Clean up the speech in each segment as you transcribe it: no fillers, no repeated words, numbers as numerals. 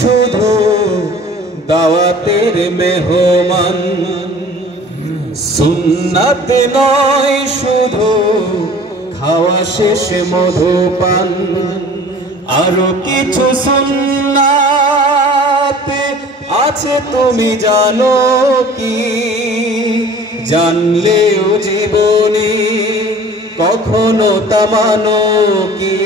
শুধু দাওয়াতের মেহমান, সুন্নাত নয় শুধু খাওয়া শেষে মধুপান, আরো কিছু সুন্নাত আছে তুমি জানো কি? জানলেও জীবনে কখনো তা মানো কি?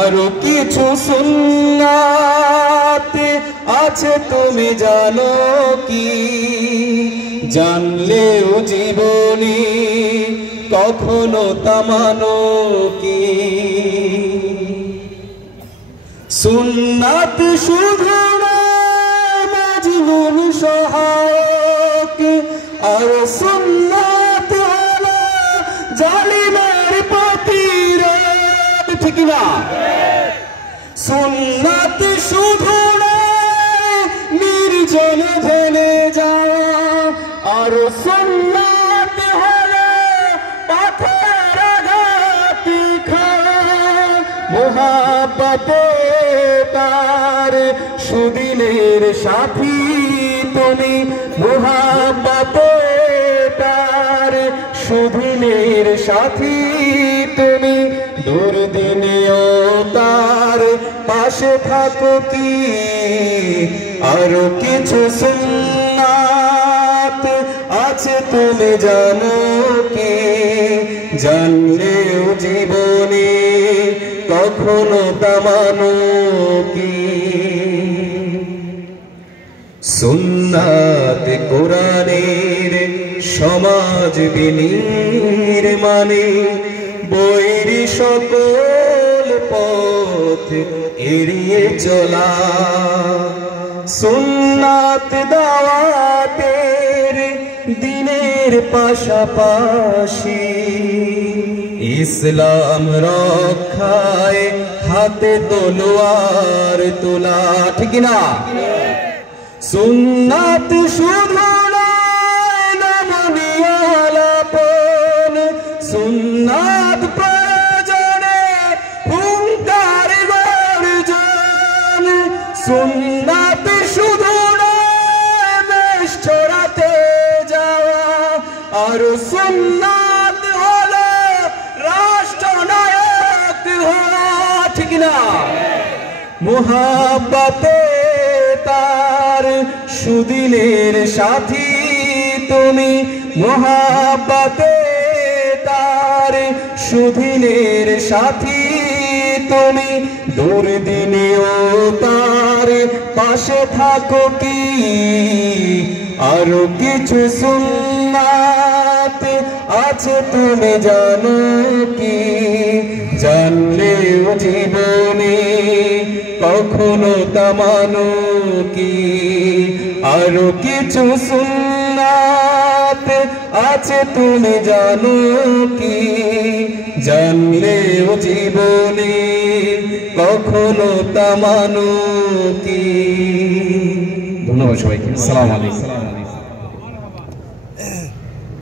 আরো কিছু সুন্নাত আছে তুমি জানো কি? জানলেও জীবনে কখনো তা মানো কি? সুন্নাত শুধু মাজনুন সহায়ক, আর সুন্নাত হলো জালিমের প্রতিরোধ, ঠিক না? সুন্নাত শুধু নির্জন ভেলে যাওয়া, আর সুন্নাত হলো পাথর আঘাত খাওয়া। মুহাব্বতে তার সুদিনের সাথী তুমি, মুহাব্বতে তার সুদিনের সাথী তুমি, দুর্দিনেও তার পাশে থাকো কি? আরো কিছু সুন্নাত আছে তুমি জানো কি? জানলেও জীবনে কখনো তা মানো কি? সুন্নাত কোরআনের সমাজ বিনির মানে, বৈরি সকল পথ এড়িয়ে চলা। সুন্নাত দাওয়াতের দিনের পাশাপাশি, ইসলাম রক্ষায় হাতে তলোয়ার তোলা, ঠিক না? সুন্নাত শুধু নামনিয়ালাপন, সুন্নাত প্রয়োজনে হুঙ্কার গর্জন। সুন্নাত শুধু দেশ ছড়াতে যাওয়া, আর সুন্নাত হলো রাষ্ট্রনায়ক হওয়া, ঠিক না? মুহাব্বতে তার সুদিনের সাথী তুমি, মুহাব্বতে তার সুদিনের সাথী তুমি, দুর্দিনেও তার পাশে থাকো কি? আরো কিছু সুন্নাত আছে তুমি জানো কি? জানলেও জীবনে কখনো তা মানো কি? আরো কিছু সুন্নাত আছে তুমি জানো কি? জানলেও জীবনে কখনো তা মানো কি? ধন্যবাদ সবাইকে। আসসালামু আলাইকুম।